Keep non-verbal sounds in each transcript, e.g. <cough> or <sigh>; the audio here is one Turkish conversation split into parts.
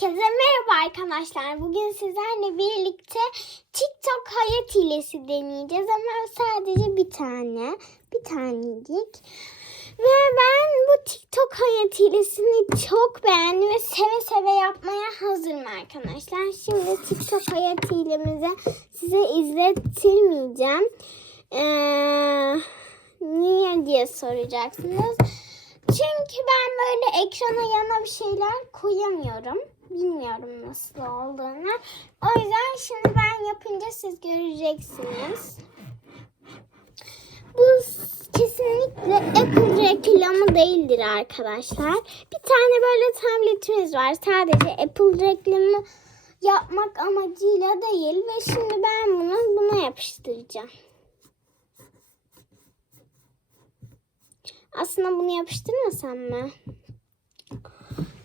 Herkese merhaba arkadaşlar. Bugün sizlerle birlikte TikTok hayat hilesi deneyeceğiz ama sadece bir tane. Bir tanecik. Ve ben bu TikTok hayat hilesini çok beğendim ve seve seve yapmaya hazırım arkadaşlar. Şimdi TikTok hayat hilemizi size izlettirmeyeceğim. Ee, niye diye soracaksınız. Çünkü ben böyle ekrana yana bir şeyler koyamıyorum. Bilmiyorum nasıl olduğunu. O yüzden şimdi ben yapınca siz göreceksiniz. Bu kesinlikle Apple reklamı değildir arkadaşlar. Bir tane böyle tabletimiz var. Sadece Apple reklamı yapmak amacıyla değil. Ve şimdi ben bunu buna yapıştıracağım. Aslında bunu yapıştırmasam mı?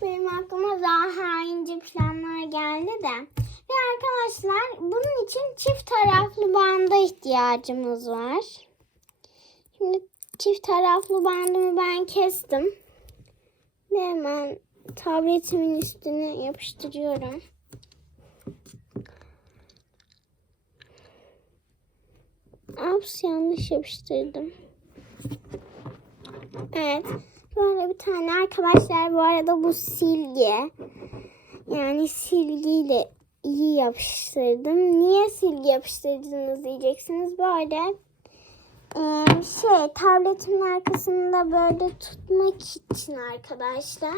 Benim aklıma daha haince planlar geldi de. Ve arkadaşlar bunun için çift taraflı banda ihtiyacımız var. Şimdi çift taraflı bandımı ben kestim. Ve hemen tabletimin üstüne yapıştırıyorum. Ups yanlış yapıştırdım. Evet. Böyle bir tane arkadaşlar bu arada bu silgi. Yani silgiyle iyi yapıştırdım. Niye silgi yapıştırdınız diyeceksiniz. Böyle e, şey tabletimin arkasında böyle tutmak için arkadaşlar.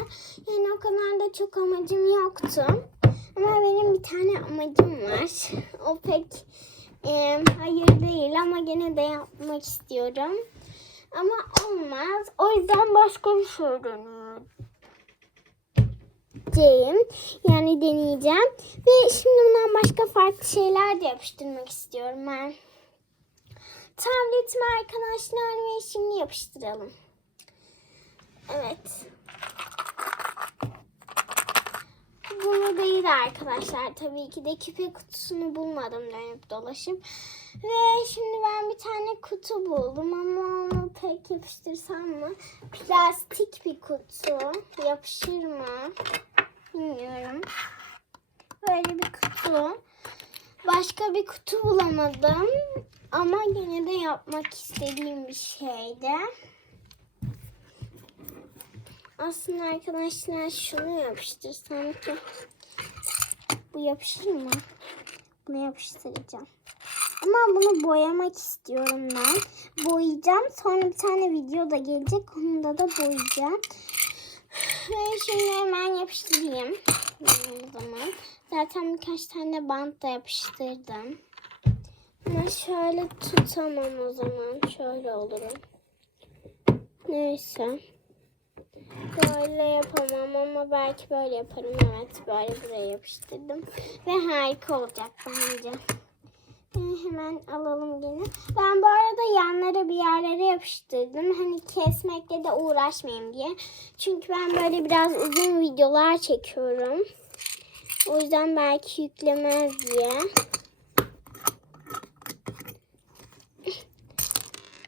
Yani o kadar da çok amacım yoktu. Ama benim bir tane amacım var. O pek e, hayır değil ama gene de yapmak istiyorum. Ama olmaz. O yüzden başka bir şey deneyeceğim. Yani deneyeceğim. Ve şimdi bundan başka farklı şeyler de yapıştırmak istiyorum ben. Tabletimi arkadaşlar ve şimdi yapıştıralım. Evet. Bunu değil arkadaşlar. Tabii ki de küpe kutusunu bulmadım dönüp dolaşıp. Ve şimdi ben bir tane kutu buldum ama onu pek yapıştırsam mı? Plastik bir kutu. Yapışır mı? Bilmiyorum. Böyle bir kutu. Başka bir kutu bulamadım. Ama yine de yapmak istediğim bir şeydi. Aslında arkadaşlar şunu yapıştırsam ki bu yapışır mı? Bunu yapıştıracağım. Ama bunu boyamak istiyorum ben. Boyayacağım. Sonra bir tane video da gelecek. Onda da boyayacağım. Ve şimdi hemen yapıştırayım. O zaman. Zaten birkaç tane bant da yapıştırdım. Ama şöyle tutamam o zaman. Şöyle olurum. Neyse. Böyle yapamam ama belki böyle yaparım. Evet böyle buraya yapıştırdım. Ve harika olacak bence. Ee, hemen alalım yine. Ben bu arada yanlara bir yerlere yapıştırdım. Hani kesmekle de uğraşmayayım diye. Çünkü ben böyle biraz uzun videolar çekiyorum. O yüzden belki yüklemez diye.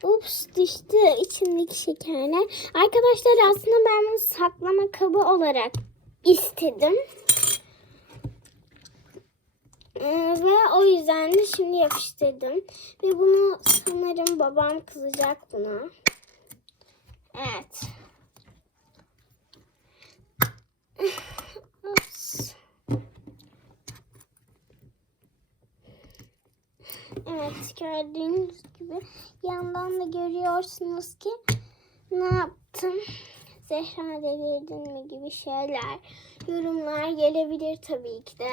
Ups düştü içindeki şekerler. Arkadaşlar aslında ben bunu saklama kabı olarak istedim. Ee, ve o yüzden de şimdi yapıştırdım. Ve bunu sanırım babam kızacak buna. Evet. Ups. Evet gördüğünüz gibi yandan da görüyorsunuz ki ne yaptım. Zehra delirdin mi gibi şeyler yorumlar gelebilir tabii ki de.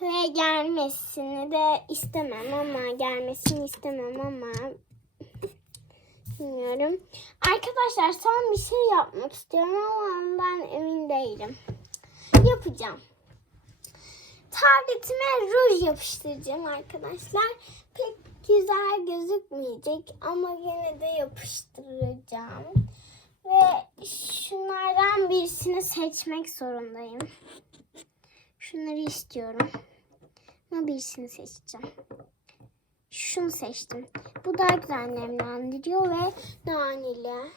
Ve gelmesini de istemem ama gelmesini istemem ama bilmiyorum. Arkadaşlar son bir şey yapmak istiyorum ama ben emin değilim. Yapacağım. Tabletime ruj yapıştıracağım arkadaşlar. Pek güzel gözükmeyecek ama yine de yapıştıracağım. Ve şunlardan birisini seçmek zorundayım. Şunları istiyorum. Ama birisini seçeceğim. Şunu seçtim. Bu daha güzel nemlendiriyor ve naneli.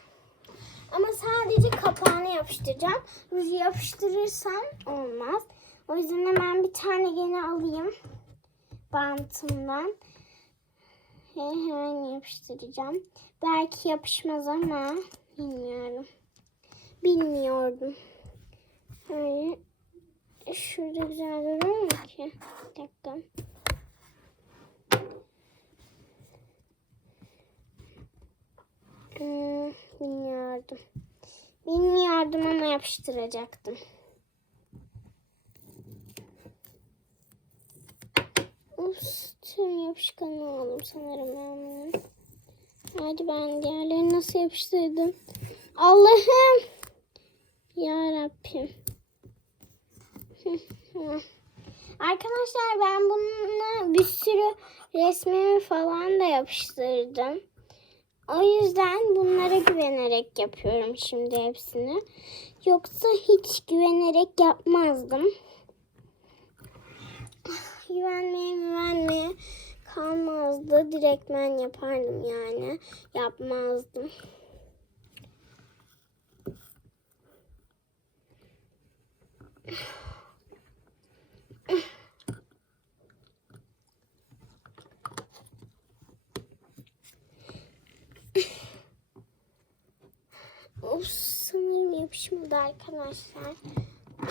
Ama sadece kapağını yapıştıracağım. Ruju yapıştırırsam olmaz. O yüzden hemen bir tane gene alayım. Bantımdan. Hemen yapıştıracağım. Belki yapışmaz ama bilmiyorum. Bilmiyordum. Böyle şurada güzel durur mu ki? Bir dakika. Hmm, bilmiyordum. Bilmiyordum ama yapıştıracaktım. Uf, tüm yapışkanı aldım sanırım ben. Hadi ben diğerlerini nasıl yapıştırdım? Allah'ım! Ya Rabbim. <laughs> Arkadaşlar ben bununla bir sürü resmimi falan da yapıştırdım. O yüzden bunlara güvenerek yapıyorum şimdi hepsini. Yoksa hiç güvenerek yapmazdım. Güvenmeye güvenmeye kalmazdı. Direkt ben yapardım yani. Yapmazdım. Of sanırım yapışmadı arkadaşlar.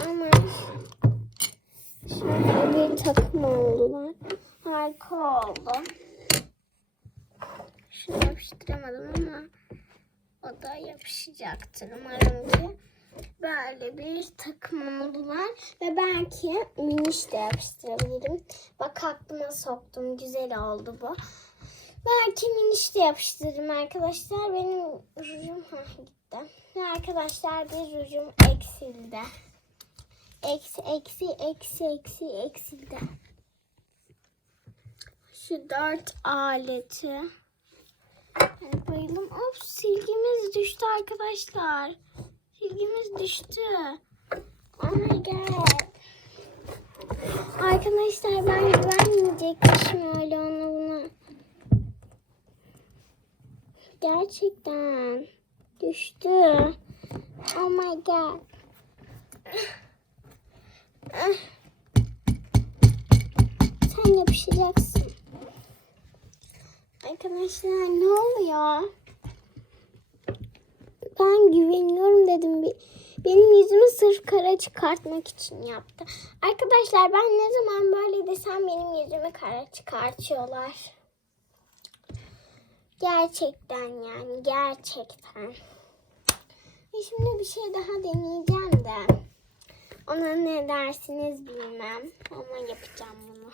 Ama şöyle bir takım oldular. Harika oldu. Şunu yapıştıramadım ama o da yapışacaktır umarım ki. Böyle bir takım oldular ve belki miniş de yapıştırabilirim. Bak aklıma soktum. Güzel oldu bu. Belki miniş de yapıştırırım arkadaşlar. Benim rujum ha, <laughs> gitti. Arkadaşlar bir rujum eksildi. Eksi eksi eksi eksi eksildi. Şu dört aleti. Yani. Of silgimiz düştü arkadaşlar. Silgimiz düştü. Oh my god. Arkadaşlar ben güvenmeyecekmişim öyle ona buna. Gerçekten düştü. Oh my god. Sen yapışacaksın. Arkadaşlar ne oluyor? Ben güveniyorum dedim. Benim yüzümü sırf kara çıkartmak için yaptı. Arkadaşlar ben ne zaman böyle desem benim yüzümü kara çıkartıyorlar. Gerçekten yani gerçekten. Ve şimdi bir şey daha deneyeceğim de. Ona ne dersiniz bilmem. Ama yapacağım bunu.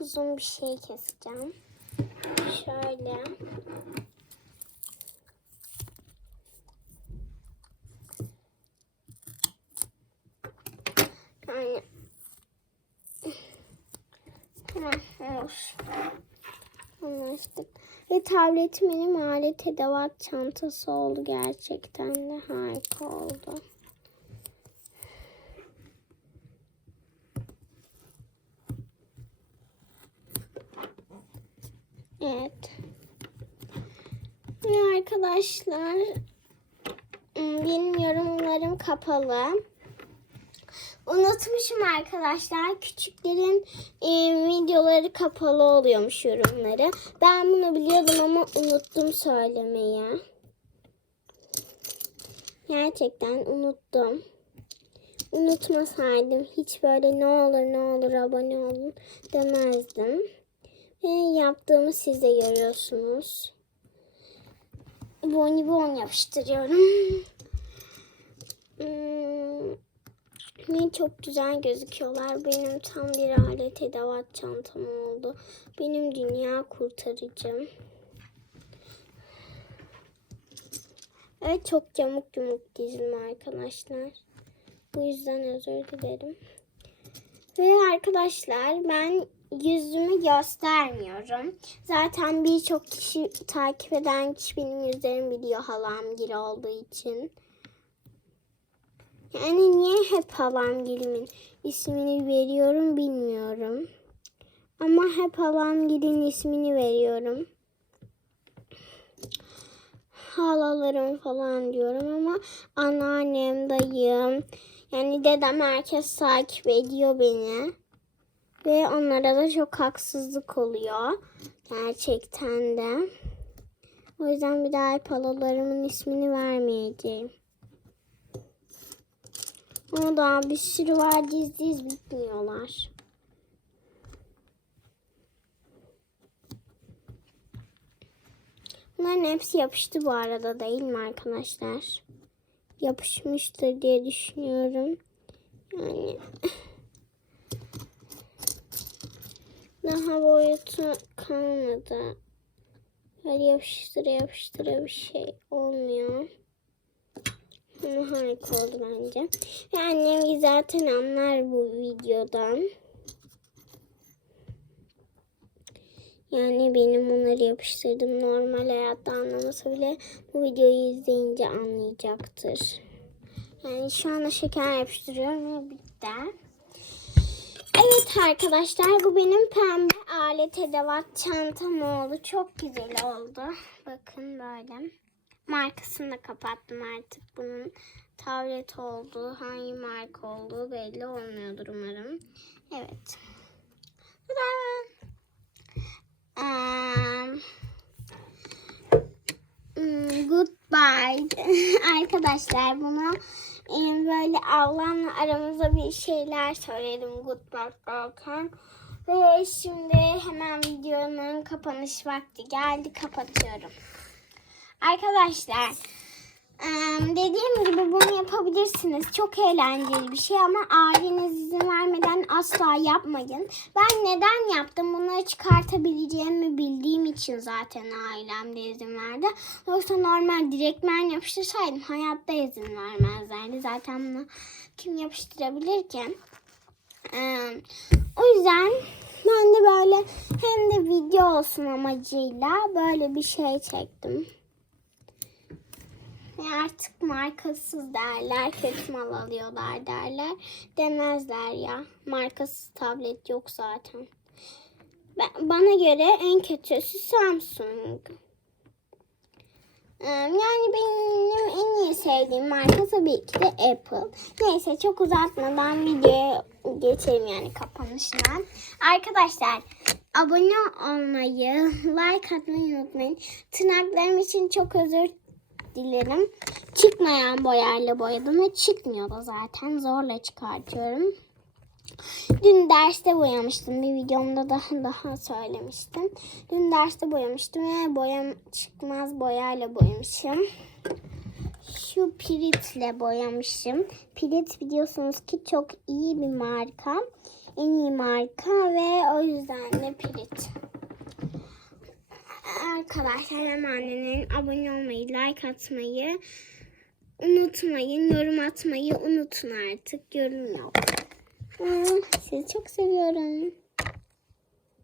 Uzun bir şey keseceğim. Şöyle. Yani Tamam. Anlaştık. Ve tabletim benim alet edevat çantası oldu. Gerçekten de harika oldu. Evet. Ve arkadaşlar benim yorumlarım kapalı. Unutmuşum arkadaşlar. Küçüklerin e, videoları kapalı oluyormuş yorumları. Ben bunu biliyordum ama unuttum söylemeyi. Gerçekten unuttum. Unutmasaydım hiç böyle ne olur ne olur abone olun demezdim. Ve yaptığımı siz de görüyorsunuz. Bonibon yapıştırıyorum. Hmm. Ne çok güzel gözüküyorlar. Benim tam bir alet edevat çantam oldu. Benim dünya kurtarıcım. Evet çok yamuk yumuk dizim arkadaşlar. Bu yüzden özür dilerim. Ve arkadaşlar ben yüzümü göstermiyorum. Zaten birçok kişi takip eden kişi benim yüzlerimi biliyor halam giri olduğu için. Yani niye hep halamgilimin ismini veriyorum bilmiyorum. Ama hep halamgilin ismini veriyorum. halalarım falan diyorum ama anneannem, dayım, yani dedem herkes takip ediyor beni. Ve onlara da çok haksızlık oluyor. Gerçekten de. O yüzden bir daha hep halalarımın ismini vermeyeceğim. Ama daha bir sürü var diz bitmiyorlar. Bunların hepsi yapıştı bu arada değil mi arkadaşlar? Yapışmıştır diye düşünüyorum. Yani <laughs> daha boyutu kalmadı. Böyle yapıştıra yapıştıra bir şey olmuyor. Ama harika oldu bence. Ve annem zaten anlar bu videodan. Yani benim bunları yapıştırdım. Normal hayatta anlamasa bile bu videoyu izleyince anlayacaktır. Yani şu anda şeker yapıştırıyorum ve bitti. Evet arkadaşlar bu benim pembe alet edevat çantam oldu. Çok güzel oldu. Bakın böyle. Markasını da kapattım artık. Bunun tablet olduğu, hangi marka olduğu belli olmuyordur umarım. Evet. Um, goodbye. <laughs> Arkadaşlar bunu e, böyle ablamla aramızda bir şeyler söyledim goodbye derken. Ve şimdi hemen videonun kapanış vakti geldi. Kapatıyorum. Arkadaşlar dediğim gibi bunu yapabilirsiniz. Çok eğlenceli bir şey ama aileniz izin vermeden asla yapmayın. Ben neden yaptım? Bunları çıkartabileceğimi bildiğim için zaten ailem de izin verdi. Yoksa normal direktmen yapıştırsaydım hayatta izin vermezlerdi. Zaten bunu kim yapıştırabilir ki? O yüzden ben de böyle hem de video olsun amacıyla böyle bir şey çektim. Artık markasız derler, kötü mal alıyorlar derler. Demezler ya. Markasız tablet yok zaten. Ben, bana göre en kötüsü Samsung. Ee, Yani benim en iyi sevdiğim marka tabii ki de Apple. Neyse çok uzatmadan videoya geçelim yani kapanışına. Arkadaşlar abone olmayı, like atmayı unutmayın. Tırnaklarım için çok özür dilerim. Çıkmayan boyayla boyadım ve çıkmıyor da zaten. Zorla çıkartıyorum. Dün derste boyamıştım. Bir videomda daha daha söylemiştim. Dün derste boyamıştım ve boyam çıkmaz boyayla boyamışım. Şu piritle boyamışım. Pirit biliyorsunuz ki çok iyi bir marka. En iyi marka ve o yüzden de pirit. Arkadaşlar hem annenin abone olmayı, like atmayı unutmayın. Yorum atmayı unutun artık. Yorum yok. Sizi çok seviyorum.